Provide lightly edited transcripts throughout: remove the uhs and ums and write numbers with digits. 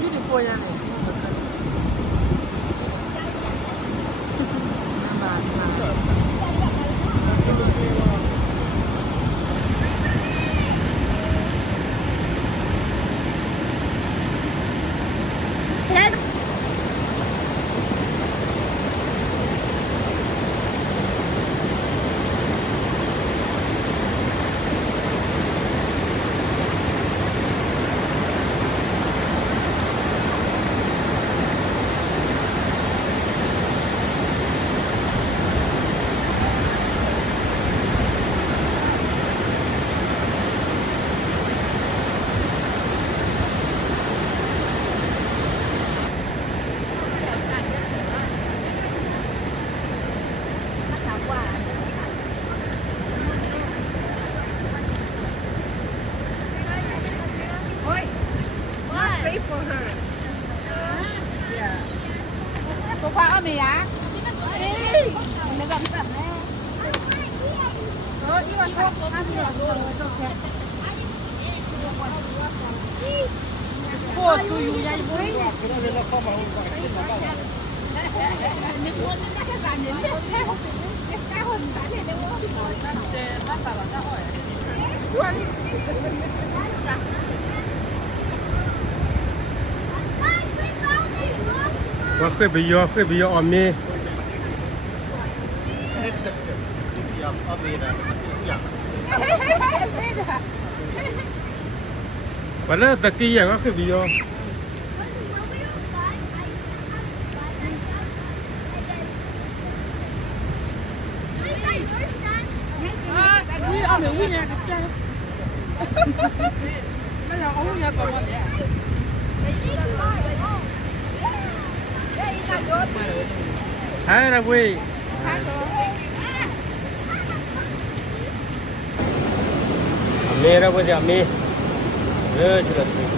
อยู่ในปัวยังไงบาทมาตัวฟ้าเอาไหมยะในแบบแบบแม่ที่วันทุกท่านที่เราดูปวดตัวอยู่ใหญ่บุ้ยนึกว่าน่าจะการเงินแค่คนตายเลยว่าเจอบ้านป่าเราจะอ่อยว่าเคยไปยออมมีวันนั้นตะกี้อย่างก็เคยไปยอนี่เอาหนึ่งวิ่งเนี่ยกับใจไม่อยากเอาวิ่งเนี่ยก่อนเนี่ยฮะนะเว้ยमेरा वो जामी ले चलते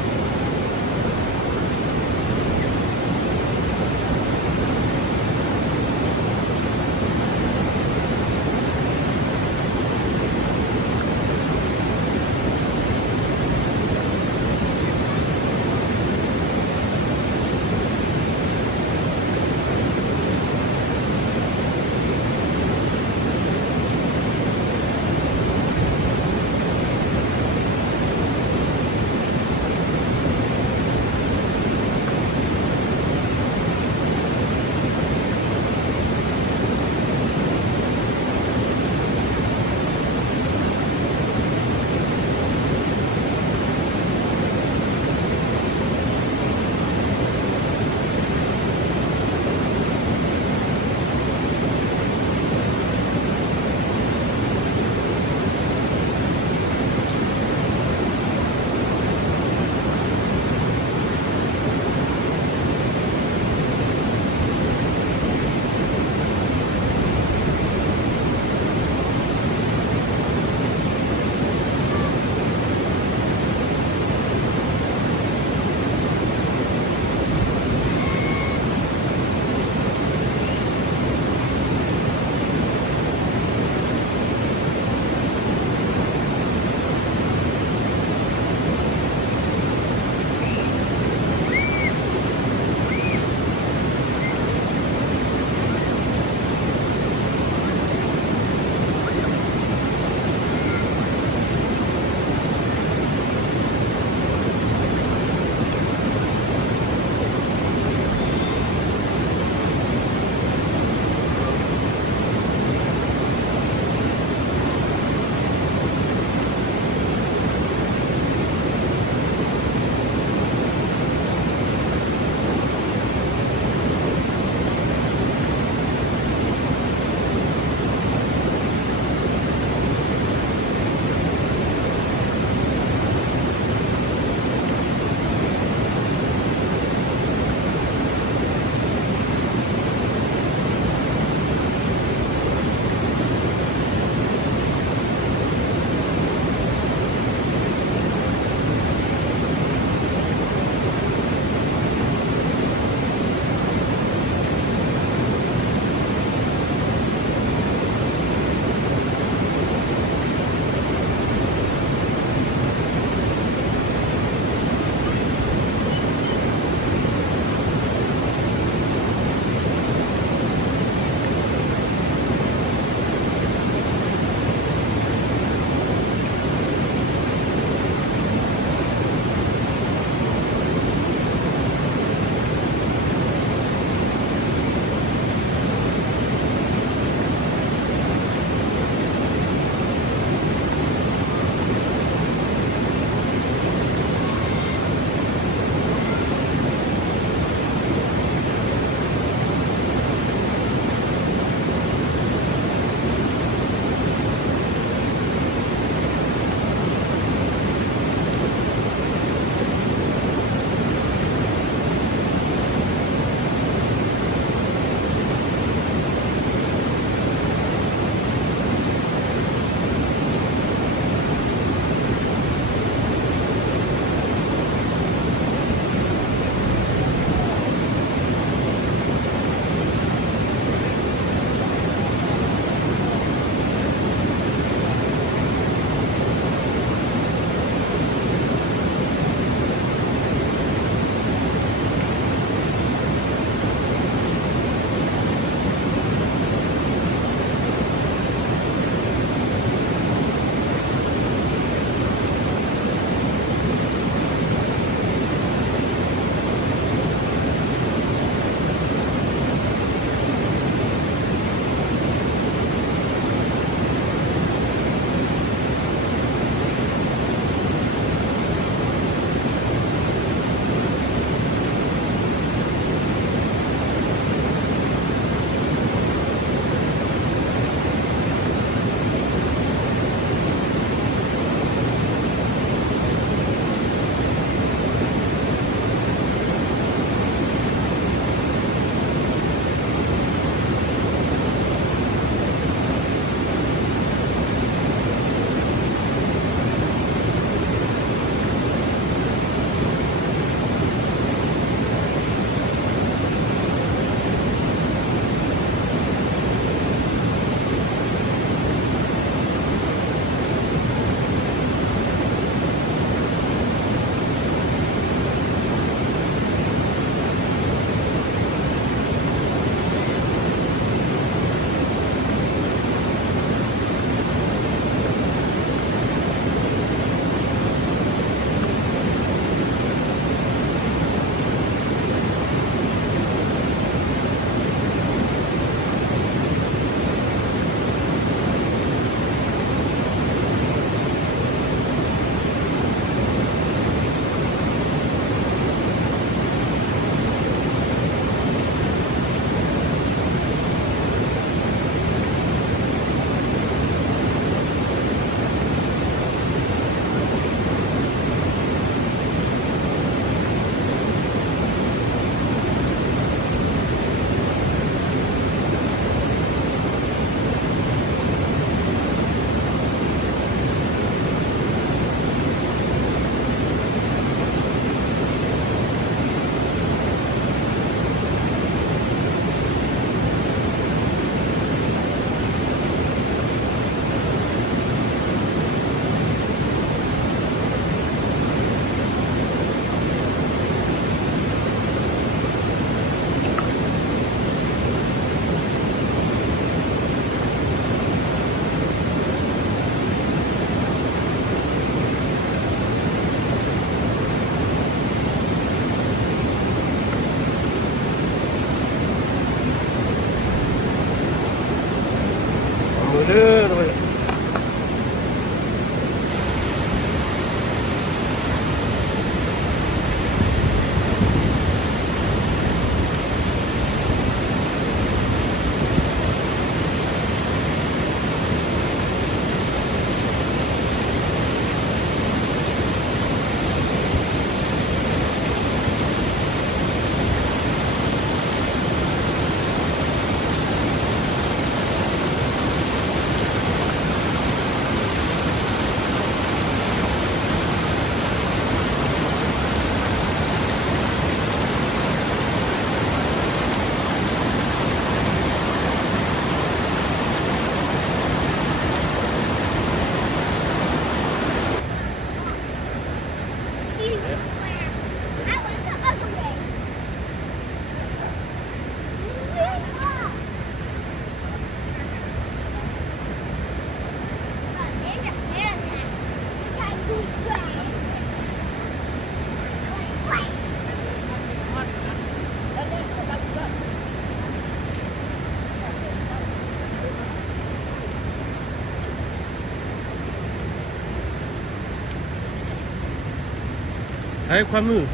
ให้ความมือ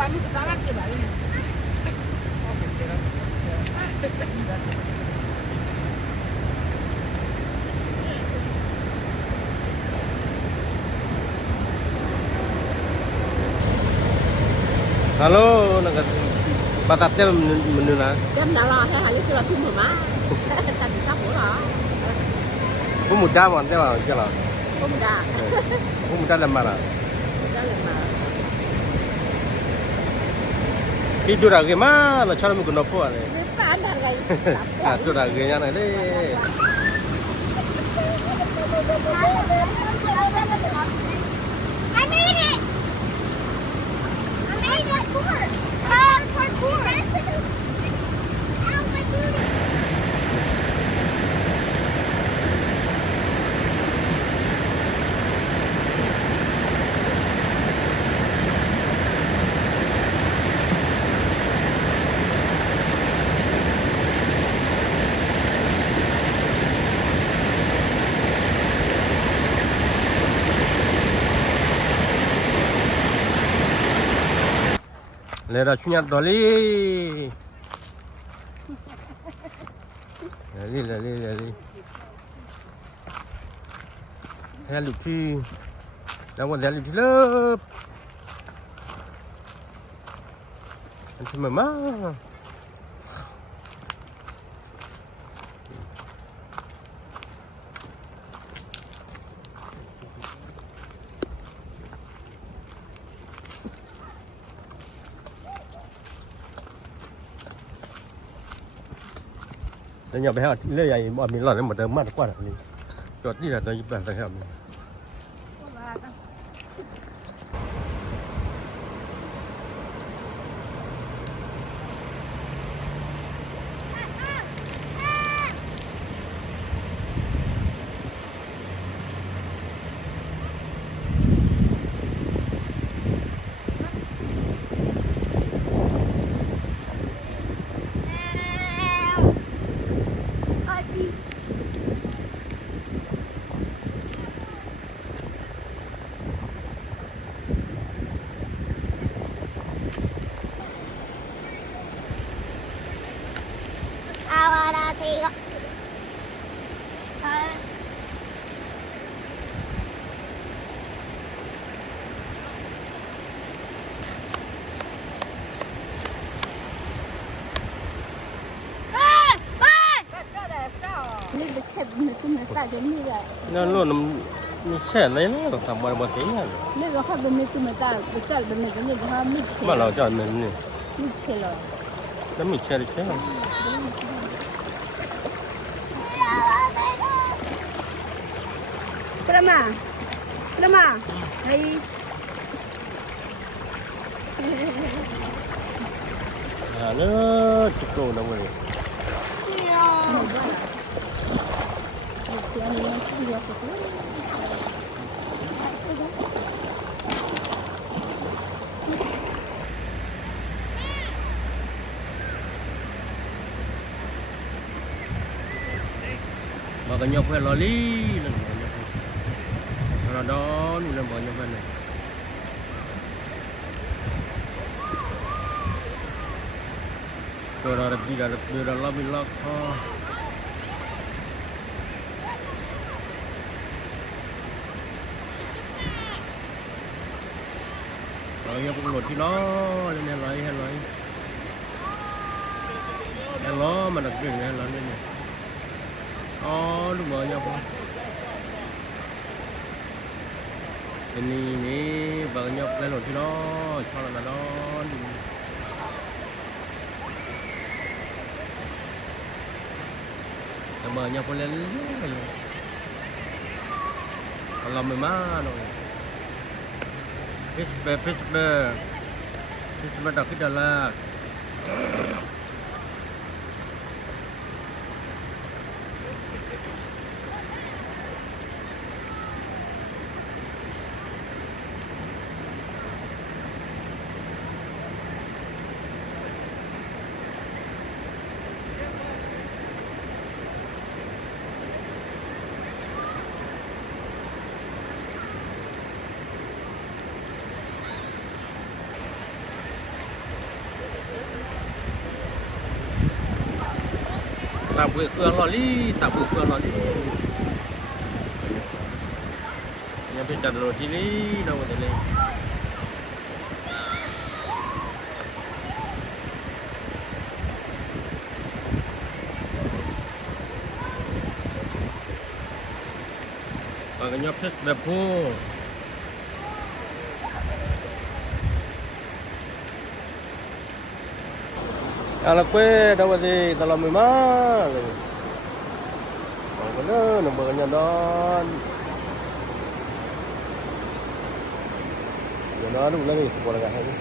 Kami sekarang ke Bali. ฮัลโหลนั่นก็batatnya menuna. Dem đã lo hay là cái là phim mà má. Thành sắp của nó. Pemuda mon dia mah kira. Không đã. Pemuda lembar. Đã lên mà. Tidur lagi mana? Cara mau kenapa ni? Đi phá anh thằng này. Tidur lagi nya ni. I made it. I made it. Parkour. Parkour. Ow, my booty. Lera chunyat doli. Lali. Hello ti. Lawan hello ti lep. Antum mama. Nên nhà bé họ lê dày bọn mình lọt một đợt mắt qua được chọt đi là tôi bạn thằng hầm Ahora sigo. nó luôn nó trẻ lấy nó tầm bao tiền nhá Nếu có bên mình thì mình ta bị cắt bên mình cái này nó mít mà nó cho mình nè mít chè rồi. nó mình trẻ đi chứ Prama, hay. nó chụp đồ đâu rồi mà cái nhóc phải lo lý là đó nu là bao nhiêu phần này rồi là đi là lo bị lo rồi nhau cũng lộtที่ล้อlên này lấyล้อmà đặc biệt nàyล้อlên này lúc mở nhau không ini bang nhóc lên lộtที่ล้อcho là đó mở nhau có lên làm mày má rồi fish đặc cái là ตาเบื่อเครื่องลอรี่ตาเบื่อเครื่องลอรี่ยังเป็นจันโรทีนี่เราจะเลยก็ยกเช็ดแบบผู้ala kue dapat di dalam rumah lagi. Oh bener, namanya don. Ya don dulu lagi sekolah nggak ini.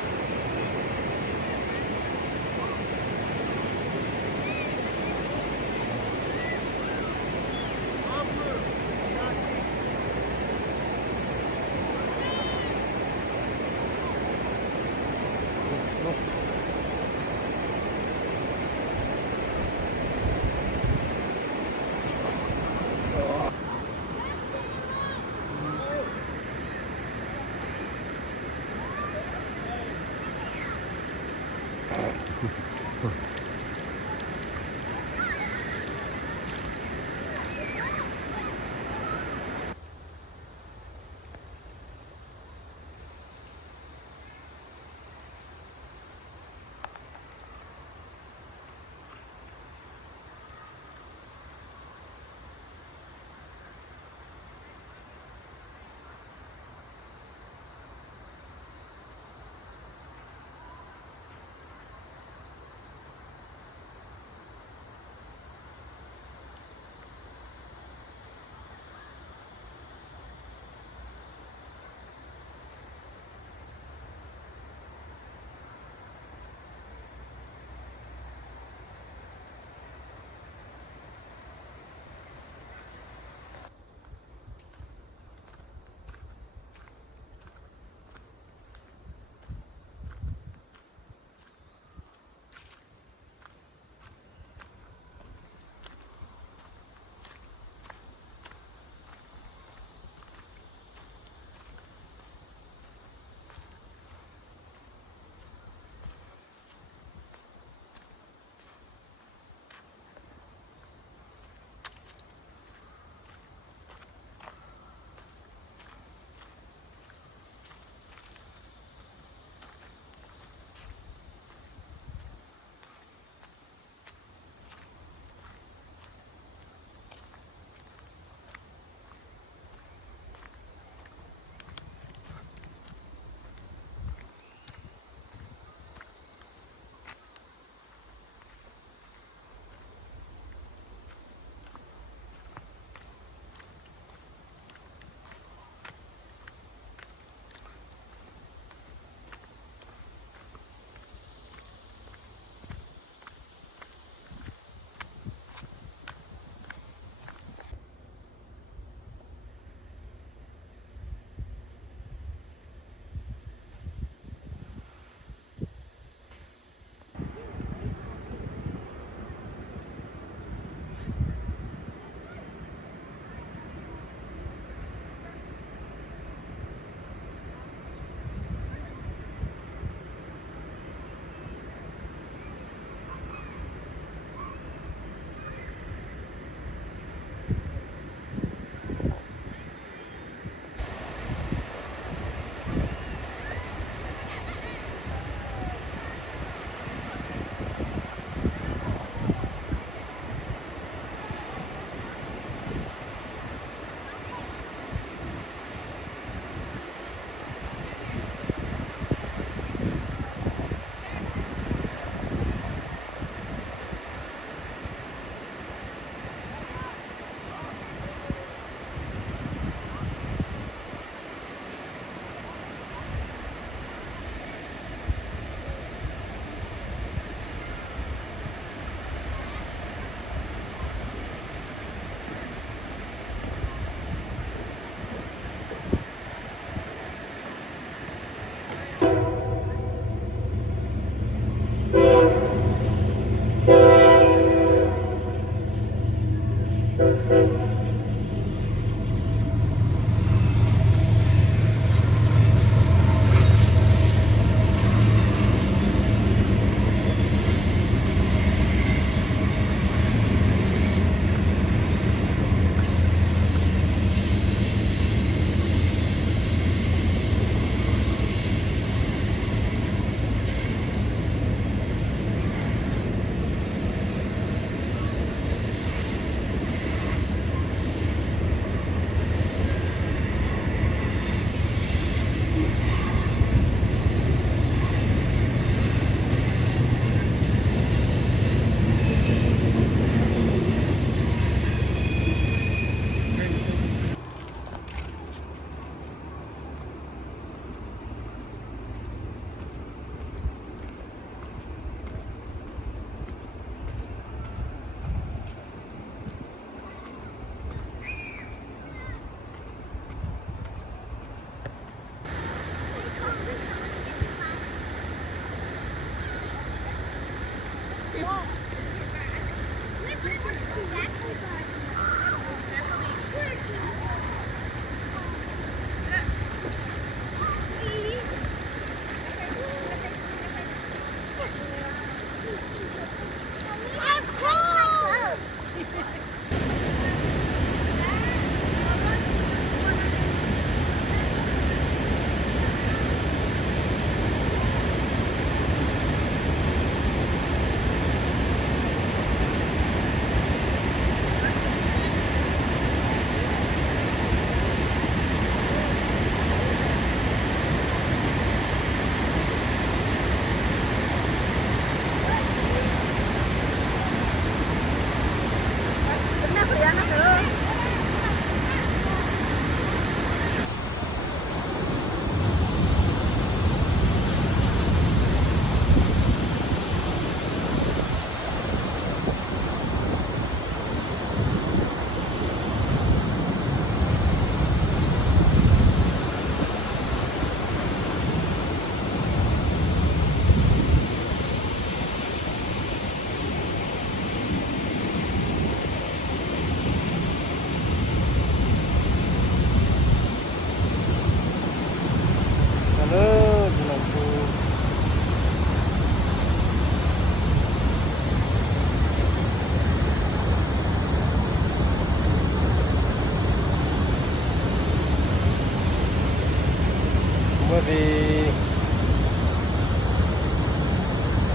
thì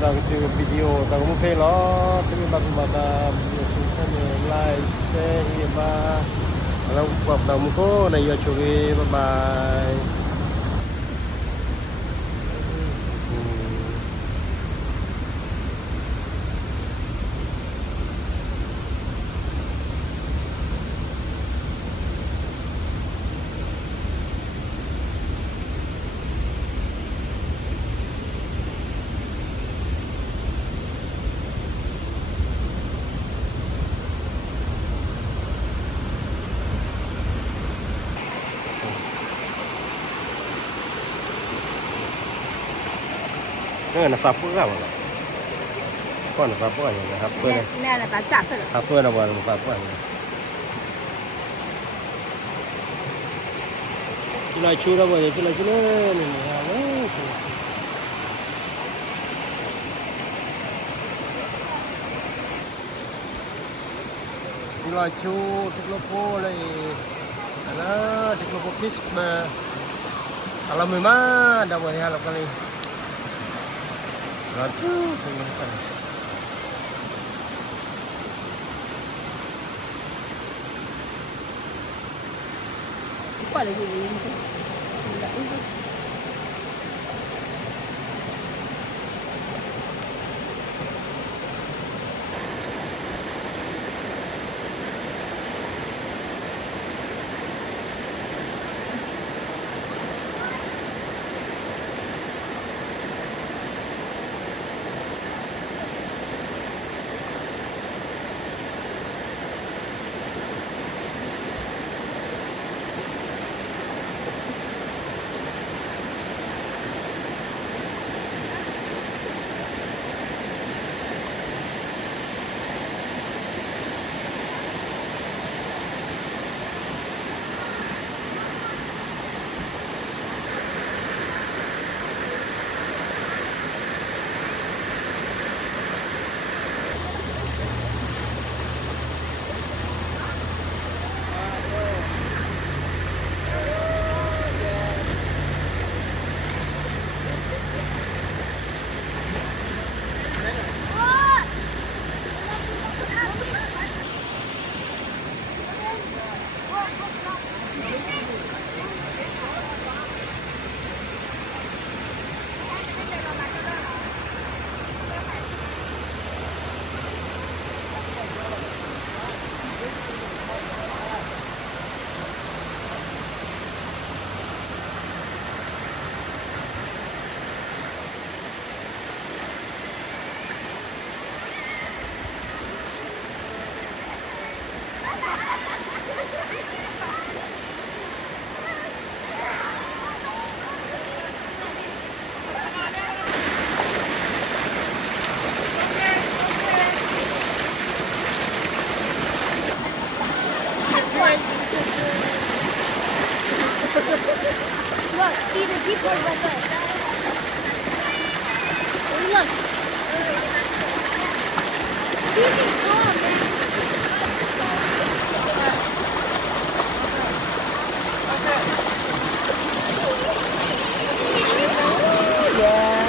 đang từ video đang muốn phê nó từ bằng mà là like share và lâu gặp đầu một cô này giờ chụp bye bye. Nó sắp bữa nào rồi, con nó sắp bữa rồiนะครับเพื่อน แน่ละตาจับเลย ครับเพื่อนเอาวันสắp bữa rồi chỉ là chú đâu vậy chỉ là chú lên này chỉ là chú thích lô po này đó thích lô po fish mà kalau memang dah boleh halap kali Ratu tengokkan. Apa lagi ini? Tidak ini. Look, see the people with us. Look. You can talk. Yeah.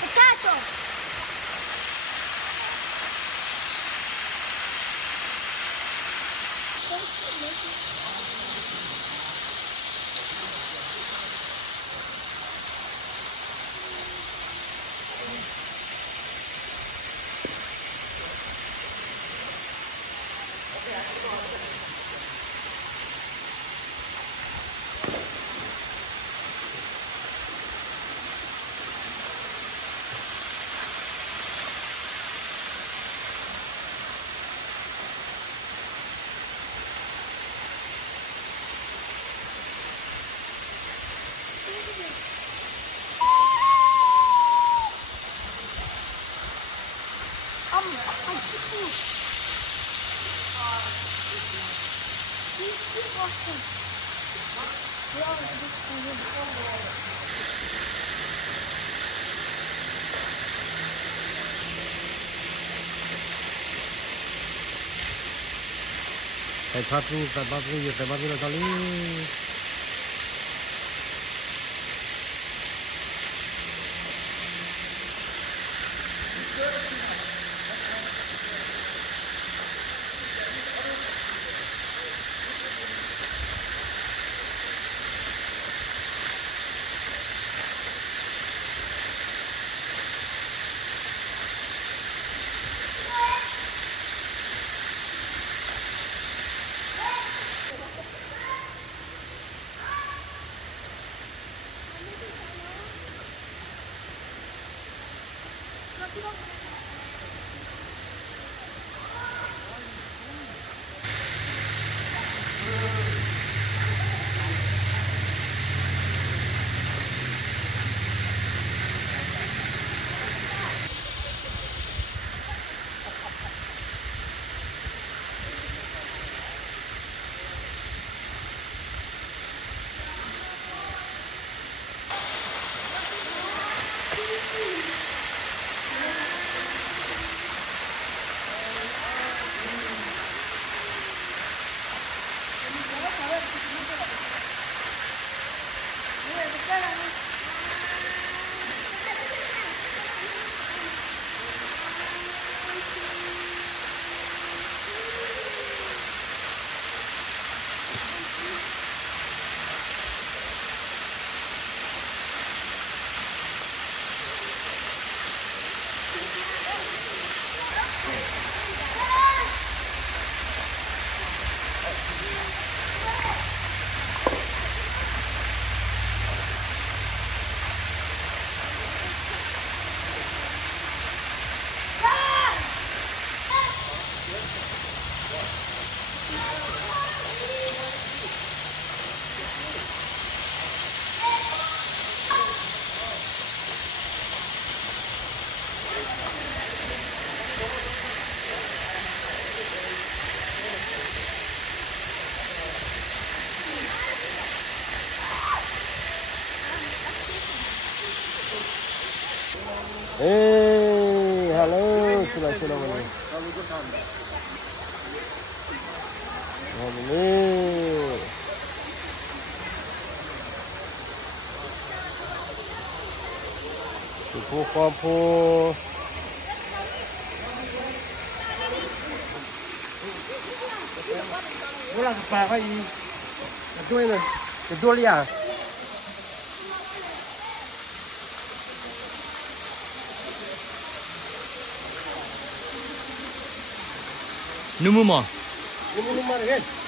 Potato. Tại thoát ru, tại bao nhiêu, tại bao nhiêu là tao lý. Hey, halo, sudah ini. Ini. Kupu-kupu. Bulan apa ini? Kedua lihat. Nemu mah? Nemu kan?